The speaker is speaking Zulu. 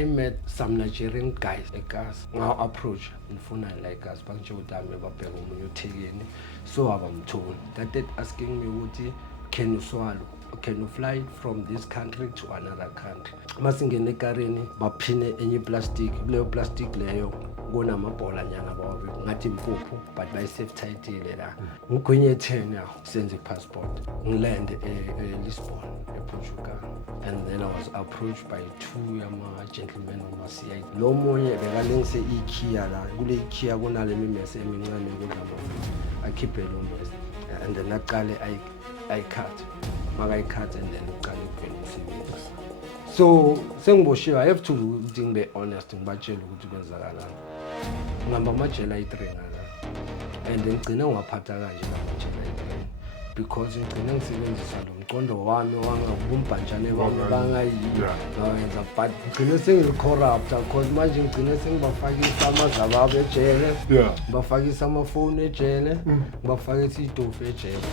I met some Nigerian guys like us. Now approach in phone like us. So I'm told that they asking me, Uti, can you swallow? Can you fly from this country to another country? Masingene karini baphine enye plastic, leyo plastic leyo kunamabhola nyana bawe ngathi impuphu but by safe title la. Ngigwinye 10 yaho senze passport. Ngilande Lisbon, ePortugal. And then I was approached by two yama gentlemen on CI. Lo munye bekalengise iKia la. Kule iKia kunale mimese emincane kulama. I keep a lo mess. And then I cut. I cut and then so sengiboshiwe I have to be honest ngibatshela ukuthi kwenzakalani ngihamba amajele ayi-3 ngala and ngigcine ngwaphatha kanje amajele ayi-3 because ngigcine ngisebenzisa lo mcondo wami wangakumbhanjane bami bangayenza but ngigcine sengilicorrupta because manje ngigcine sengibafakisa amazaba abo ejele ngibafakisa amafoni ejele ngibafakisa itofu ejele